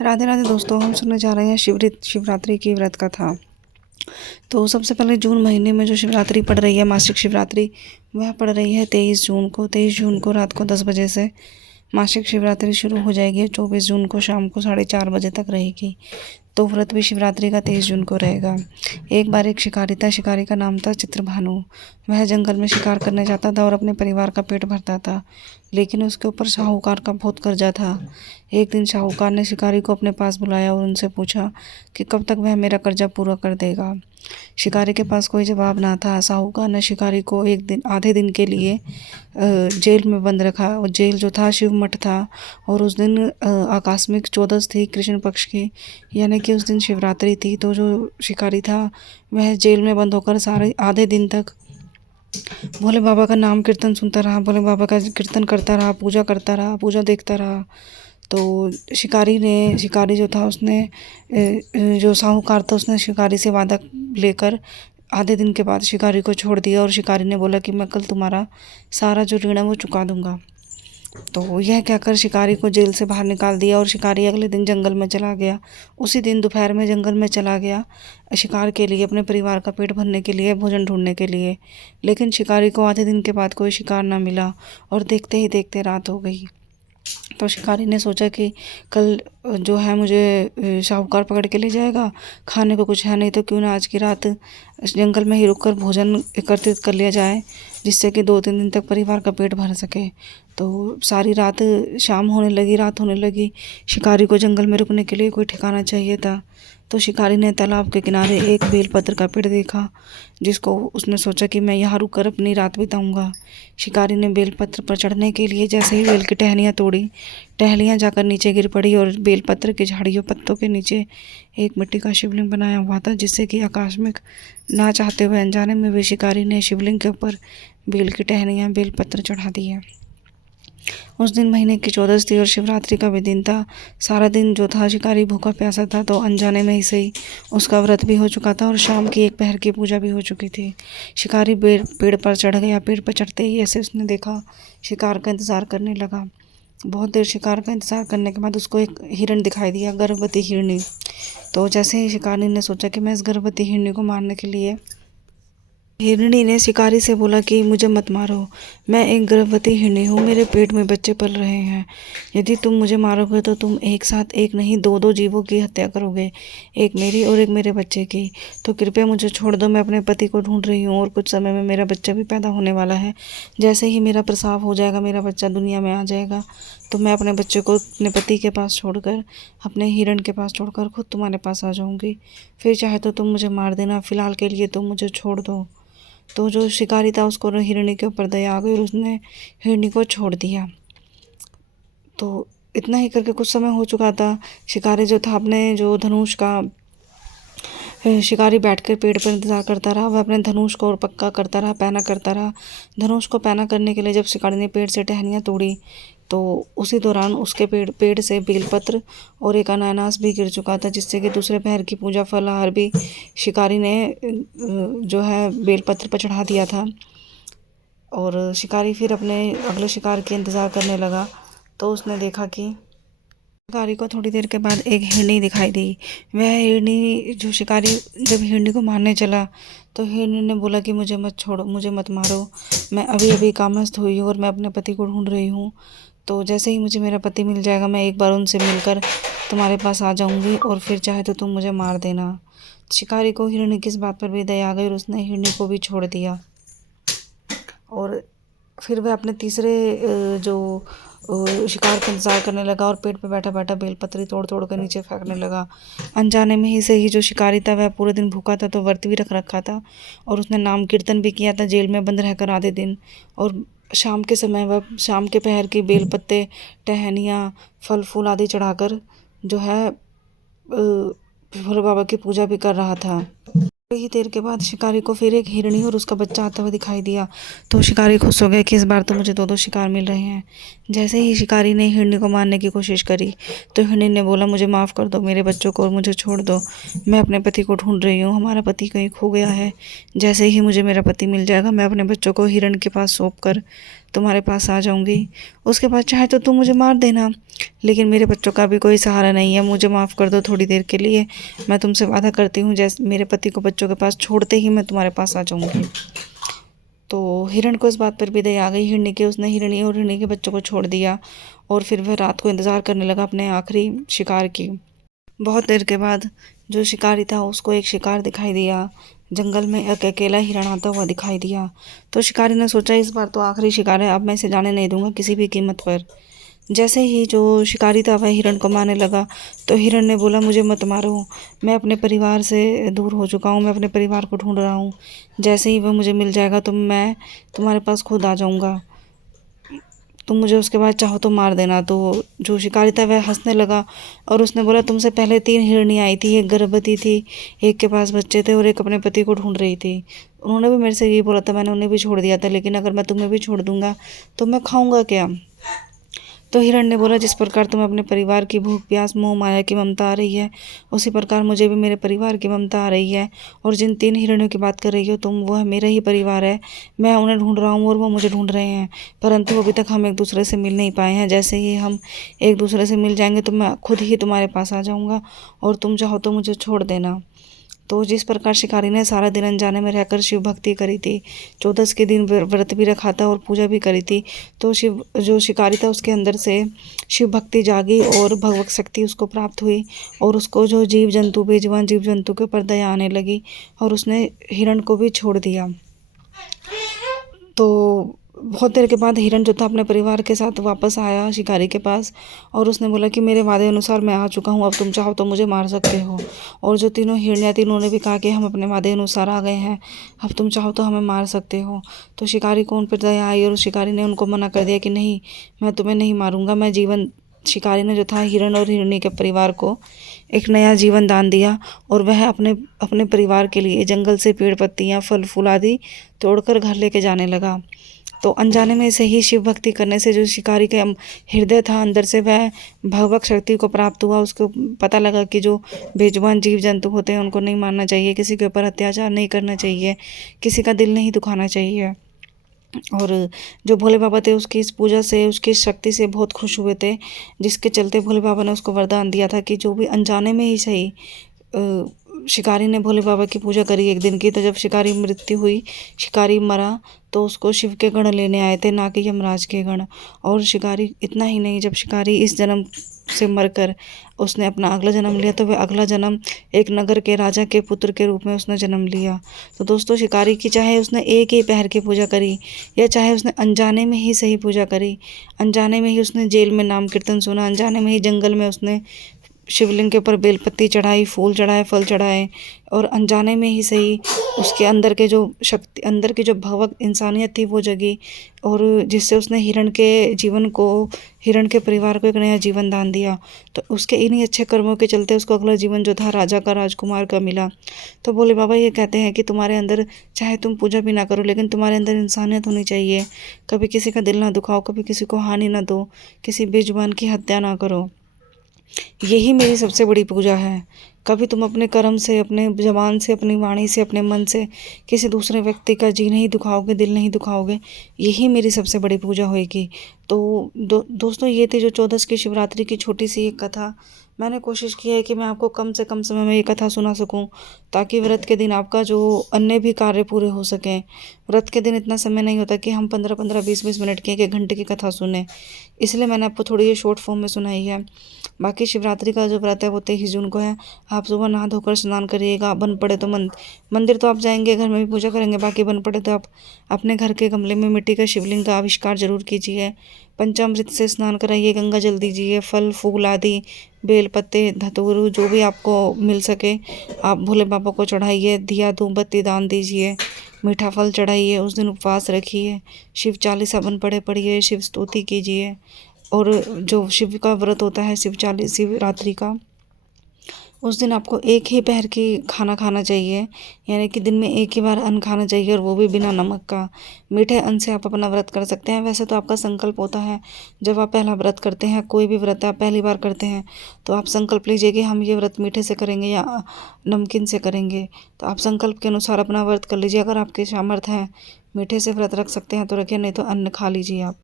राधे राधे दोस्तों, हम सुनने जा रहे हैं शिवरात्रि की व्रत कथा। तो सबसे पहले जून महीने में जो शिवरात्रि पड़ रही है, मासिक शिवरात्रि, वह पड़ रही है 23 जून को। 23 जून को रात को 10 बजे से मासिक शिवरात्रि शुरू हो जाएगी। 24 जून को शाम को 4:30 बजे तक रहेगी। तो व्रत भी शिवरात्रि का 23 जून को रहेगा। एक बार एक शिकारी था। शिकारी का नाम था चित्रभानु। वह जंगल में शिकार करने जाता था और अपने परिवार का पेट भरता था, लेकिन उसके ऊपर साहूकार का बहुत कर्जा था। एक दिन साहूकार ने शिकारी को अपने पास बुलाया और उनसे पूछा कि कब तक वह मेरा कर्जा पूरा कर देगा। शिकारी के पास कोई जवाब ना था। साहूकार ने शिकारी को एक दिन, आधे दिन के लिए जेल में बंद रखा। और जेल जो था शिव मठ था। और उस दिन आकस्मिक चौदस थी, कृष्ण पक्ष की, यानी कि उस दिन शिवरात्रि थी। तो जो शिकारी था वह जेल में बंद होकर सारे आधे दिन तक भोले बाबा का नाम कीर्तन सुनता रहा, भोले बाबा का कीर्तन करता रहा, पूजा करता रहा, पूजा देखता रहा। तो शिकारी जो था उसने जो साहूकार था उसने शिकारी से वादा लेकर आधे दिन के बाद शिकारी को छोड़ दिया। और शिकारी ने बोला कि मैं कल तुम्हारा सारा जो ऋण है वो चुका दूंगा। तो यह कहकर शिकारी को जेल से बाहर निकाल दिया और शिकारी अगले दिन जंगल में चला गया। उसी दिन दोपहर में जंगल में चला गया शिकार के लिए, अपने परिवार का पेट भरने के लिए, भोजन ढूंढने के लिए। लेकिन शिकारी को आधे दिन के बाद कोई शिकार ना मिला और देखते ही देखते रात हो गई। तो शिकारी ने सोचा कि कल जो है मुझे साहूकार पकड़ के ले जाएगा, खाने को कुछ है नहीं, तो क्यों ना आज की रात जंगल में ही रुककर भोजन एकत्रित कर लिया जाए, जिससे कि 2-3 दिन तक परिवार का पेट भर सके। तो सारी रात शाम होने लगी, रात होने लगी। शिकारी को जंगल में रुकने के लिए कोई ठिकाना चाहिए था। तो शिकारी ने तालाब के किनारे एक बेलपत्र का पेड़ देखा, जिसको उसने सोचा कि मैं यहाँ रुककर अपनी रात बिताऊंगा। शिकारी ने बेलपत्र पर चढ़ने के लिए जैसे ही बेल की टहनियाँ तोड़ी, टहनियाँ जाकर नीचे गिर पड़ी और बेलपत्र की झाड़ियों पत्तों के नीचे एक मिट्टी का शिवलिंग बनाया हुआ था, जिससे कि आकस्मिक ना चाहते हुए अनजाने में भी शिकारी ने शिवलिंग के ऊपर बेल की टहनियाँ, बेलपत्र चढ़ा दिए। उस दिन महीने की 14 थी और शिवरात्रि का भी दिन था। सारा दिन जो था शिकारी भूखा प्यासा था, तो अनजाने में ही सही उसका व्रत भी हो चुका था और शाम की 1 पहर की पूजा भी हो चुकी थी। शिकारी पेड़ पर चढ़ गया। पेड़ पर चढ़ते ही ऐसे उसने देखा, शिकार का इंतज़ार करने लगा। बहुत देर शिकार का इंतज़ार करने के बाद उसको एक हिरण दिखाई दिया, गर्भवती हिरनी। तो जैसे ही शिकारी ने सोचा कि मैं इस गर्भवती हिरनी को मारने के लिए, हिरनी ने शिकारी से बोला कि मुझे मत मारो, मैं एक गर्भवती हिरनी हूँ, मेरे पेट में बच्चे पल रहे हैं। यदि तुम मुझे मारोगे तो तुम एक साथ एक नहीं 2-2 जीवों की हत्या करोगे, एक मेरी और एक मेरे बच्चे की। तो कृपया मुझे छोड़ दो, मैं अपने पति को ढूंढ रही हूँ और कुछ समय में मेरा बच्चा भी पैदा होने वाला है। जैसे ही मेरा प्रसव हो जाएगा, मेरा बच्चा दुनिया में आ जाएगा, तो मैं अपने बच्चे को अपने पति के पास छोड़कर, अपने हिरण के पास छोड़कर खुद तुम्हारे पास आ जाऊँगी। फिर चाहे तो तुम मुझे मार देना, फ़िलहाल के लिए तुम मुझे छोड़ दो। तो जो शिकारी था उसको हिरनी के ऊपर दया आ गई और उसने हिरनी को छोड़ दिया। तो इतना ही करके कुछ समय हो चुका था। शिकारी जो था अपने जो धनुष का, शिकारी बैठकर पेड़ पर इंतज़ार करता रहा। वह अपने धनुष को और पक्का करता रहा, पैना करता रहा। धनुष को पैना करने के लिए जब शिकारी ने पेड़ से टहनियाँ तोड़ी, तो उसी दौरान उसके पेड़ से बेलपत्र और एक अनानास भी गिर चुका था, जिससे कि दूसरे पहर की पूजा फलाहार भी शिकारी ने जो है बेलपत्र पर चढ़ा दिया था। और शिकारी फिर अपने अगले शिकार के इंतज़ार करने लगा। तो उसने देखा कि शिकारी को थोड़ी देर के बाद एक हिरनी दिखाई दी। वह हिरनी, जो शिकारी जब हिरनी को मारने चला, तो हिरनी ने बोला कि मुझे मत छोड़ो, मुझे मत मारो, मैं अभी अभी कामस्थ हुई हूँ और मैं अपने पति को ढूंढ रही हूँ। तो जैसे ही मुझे मेरा पति मिल जाएगा, मैं एक बार उनसे मिलकर तुम्हारे पास आ जाऊँगी और फिर चाहे तो तुम मुझे मार देना। शिकारी को हिरनी की इस बात पर भी दया आ गई और उसने हिरनी को भी छोड़ दिया। और फिर वह अपने तीसरे जो शिकार का इंतज़ार करने लगा और पेड़ पे बैठा बैठा बेलपत्री तोड़ तोड़ कर नीचे फेंकने लगा। अनजाने में ही से ही जो शिकारी था वह पूरे दिन भूखा था, तो व्रत भी रख रखा था और उसने नाम कीर्तन भी किया था जेल में बंद रहकर आधे दिन। और शाम के समय वह शाम के पहर की बेलपत्ते, टहनियाँ, फल फूल आदि चढ़ाकर जो है भोले बाबा की पूजा भी कर रहा था। थोड़ी ही देर के बाद शिकारी को फिर एक हिरनी और उसका बच्चा आता हुआ दिखाई दिया। तो शिकारी खुश हो गया कि इस बार तो मुझे 2-2 शिकार मिल रहे हैं। जैसे ही शिकारी ने हिरनी को मारने की कोशिश करी, तो हिरनी ने बोला मुझे माफ़ कर दो, मेरे बच्चों को और मुझे छोड़ दो, मैं अपने पति को ढूंढ रही हूँ, हमारा पति कहीं खो गया है। जैसे ही मुझे मेरा पति मिल जाएगा, मैं अपने बच्चों को हिरण के पास सौंप कर तुम्हारे पास आ जाऊंगी। उसके बाद चाहे तो तुम मुझे मार देना, लेकिन मेरे बच्चों का भी कोई सहारा नहीं है, मुझे माफ़ कर दो थोड़ी देर के लिए। मैं तुमसे वादा करती हूँ, जैसे मेरे पति को बच्चों के पास छोड़ते ही मैं तुम्हारे पास आ जाऊंगी। तो हिरण को इस बात पर भी दया आ गई हिरनी के, उसने हिरणी और हिरणी के बच्चों को छोड़ दिया और फिर वह रात को इंतज़ार करने लगा अपने आखिरी शिकार की। बहुत देर के बाद जो शिकारी था उसको एक शिकार दिखाई दिया, जंगल में एक अकेला हिरण आता हुआ दिखाई दिया। तो शिकारी ने सोचा इस बार तो आखिरी शिकार है, अब मैं इसे जाने नहीं दूंगा किसी भी कीमत पर। जैसे ही जो शिकारी था वह हिरण को मारने लगा, तो हिरण ने बोला मुझे मत मारो, मैं अपने परिवार से दूर हो चुका हूँ, मैं अपने परिवार को ढूंढ रहा हूँ। जैसे ही वह मुझे मिल जाएगा तो मैं तुम्हारे पास खुद आ जाऊँगा, तुम मुझे उसके बाद चाहो तो मार देना। तो जो शिकारी था वह हंसने लगा और उसने बोला तुमसे पहले 3 हिरनी आई थी, एक गर्भवती थी, एक के पास बच्चे थे और एक अपने पति को ढूंढ रही थी। उन्होंने भी मेरे से यही बोला था, मैंने उन्हें भी छोड़ दिया था, लेकिन अगर मैं तुम्हें भी छोड़ दूंगा तो मैं खाऊंगा क्या। तो हिरण ने बोला जिस प्रकार तुम्हें अपने परिवार की भूख प्यास मोह माया की ममता आ रही है, उसी प्रकार मुझे भी मेरे परिवार की ममता आ रही है। और जिन 3 हिरणों की बात कर रही हो तुम, वह मेरा ही परिवार है। मैं उन्हें ढूंढ रहा हूँ और वो मुझे ढूंढ रहे हैं, परंतु अभी तक हम एक दूसरे से मिल नहीं पाए हैं। जैसे ही हम एक दूसरे से मिल जाएंगे तो मैं खुद ही तुम्हारे पास आ जाऊँगा और तुम चाहो तो मुझे छोड़ देना। तो जिस प्रकार शिकारी ने सारा दिन अनजाने में रहकर शिव भक्ति करी थी, 14 के दिन व्रत भी रखा था और पूजा भी करी थी, तो शिव जो शिकारी था उसके अंदर से शिव भक्ति जागी और भगवत शक्ति उसको प्राप्त हुई और उसको जो जीव जंतु बेजुबान जीव जंतु के ऊपर दया आने लगी और उसने हिरण को भी छोड़ दिया। तो बहुत देर के बाद हिरण जो था अपने परिवार के साथ वापस आया शिकारी के पास और उसने बोला कि मेरे वादे अनुसार मैं आ चुका हूँ, अब तुम चाहो तो मुझे मार सकते हो। और जो तीनों हिरनियाँ थी उन्होंने भी कहा कि हम अपने वादे अनुसार आ गए हैं, अब तुम चाहो तो हमें मार सकते हो। तो शिकारी को उन पर दया आई और शिकारी ने उनको मना कर दिया कि नहीं, मैं तुम्हें नहीं मारूंगा, मैं जीवन। शिकारी ने जो था हिरण और हिरनी के परिवार को एक नया जीवन दान दिया और वह अपने अपने परिवार के लिए जंगल से पेड़ पत्तियाँ फल फूल आदि तोड़कर घर लेके जाने लगा। तो अनजाने में से ही शिव भक्ति करने से जो शिकारी के हृदय था अंदर से, वह भगवत शक्ति को प्राप्त हुआ। उसको पता लगा कि जो बेजुबान जीव जंतु होते हैं उनको नहीं मारना चाहिए, किसी के ऊपर अत्याचार नहीं करना चाहिए, किसी का दिल नहीं दुखाना चाहिए। और जो भोले बाबा थे उसकी इस पूजा से, उसकी शक्ति से बहुत खुश हुए थे, जिसके चलते भोले बाबा ने उसको वरदान दिया था कि जो भी अनजाने में ही सही शिकारी ने भोले बाबा की पूजा करी एक दिन की, तो जब शिकारी मृत्यु हुई, शिकारी मरा, तो उसको शिव के गण लेने आए थे, ना कि यमराज के गण। और शिकारी इतना ही नहीं, जब शिकारी इस जन्म से मरकर उसने अपना अगला जन्म लिया, तो वह अगला जन्म एक नगर के राजा के पुत्र के रूप में उसने जन्म लिया। तो दोस्तों शिकारी की चाहे उसने एक ही पहर की पूजा करी या चाहे उसने अनजाने में ही सही पूजा करी, अनजाने में ही उसने जेल में नाम कीर्तन सुना, अनजाने में ही जंगल में उसने शिवलिंग के ऊपर बेलपत्ती चढ़ाई, फूल चढ़ाए, फल चढ़ाए, और अनजाने में ही सही उसके अंदर के जो शक्ति, अंदर की जो भगवत इंसानियत थी वो जगी, और जिससे उसने हिरण के जीवन को, हिरण के परिवार को एक नया जीवन दान दिया। तो उसके इन्हीं अच्छे कर्मों के चलते उसको अगला जीवन जो था राजा का, राजकुमार का मिला। तो भोले बाबा ये कहते हैं कि तुम्हारे अंदर चाहे तुम पूजा भी ना करो, लेकिन तुम्हारे अंदर इंसानियत होनी चाहिए। कभी किसी का दिल ना दुखाओ, कभी किसी को हानि ना दो, किसी बेजुबान की हत्या ना करो। यही मेरी सबसे बड़ी पूजा है। कभी तुम अपने कर्म से, अपने जबान से, अपनी वाणी से, अपने मन से किसी दूसरे व्यक्ति का जी नहीं दुखाओगे, दिल नहीं दुखाओगे, यही मेरी सबसे बड़ी पूजा होएगी। तो दोस्तों ये थी जो 14 की शिवरात्रि की छोटी सी एक कथा। मैंने कोशिश की है कि मैं आपको कम से कम समय में ये कथा सुना सकूं, ताकि व्रत के दिन आपका जो अन्य भी कार्य पूरे हो सकें। व्रत के दिन इतना समय नहीं होता कि हम 15-15, 20-20 मिनट की, 1 घंटे की कथा सुने, इसलिए मैंने आपको थोड़ी ये शॉर्ट फॉर्म में सुनाई है। बाकी शिवरात्रि का जो व्रत है वो 23 जून को है। आप सुबह नहा धोकर स्नान करिएगा, बन पड़े तो मंदिर तो आप जाएंगे, घर में भी पूजा करेंगे, बाकी बन पड़े तो आप अपने घर के गमले में मिट्टी का शिवलिंग का आविष्कार जरूर कीजिए। पंचामृत से स्नान कराइए, गंगा जल दीजिए, फल फूल आदि, बेल पत्ते, धतूर जो भी आपको मिल सके आप भोले बाबा को चढ़ाइए, दिया धूप बत्ती दान दीजिए, मीठा फल चढ़ाइए, उस दिन उपवास रखिए, शिव चालीसा बन पड़े पढ़िए, शिव स्तुति कीजिए। और जो शिव का व्रत होता है शिवरात्रि का, उस दिन आपको एक ही पहर की खाना खाना चाहिए, यानी कि दिन में एक ही बार अन्न खाना चाहिए, और वो भी बिना नमक का। मीठे अन्न से आप अपना व्रत कर सकते हैं। वैसे तो आपका संकल्प होता है जब आप पहला व्रत करते हैं, कोई भी व्रत आप पहली बार करते हैं, तो आप संकल्प लीजिए कि हम ये व्रत मीठे से करेंगे या नमकीन से करेंगे। तो आप संकल्प के अनुसार अपना व्रत कर लीजिए। अगर आपके सामर्थ्य है मीठे से व्रत रख सकते हैं तो रखिए, नहीं तो अन्न खा लीजिए आप।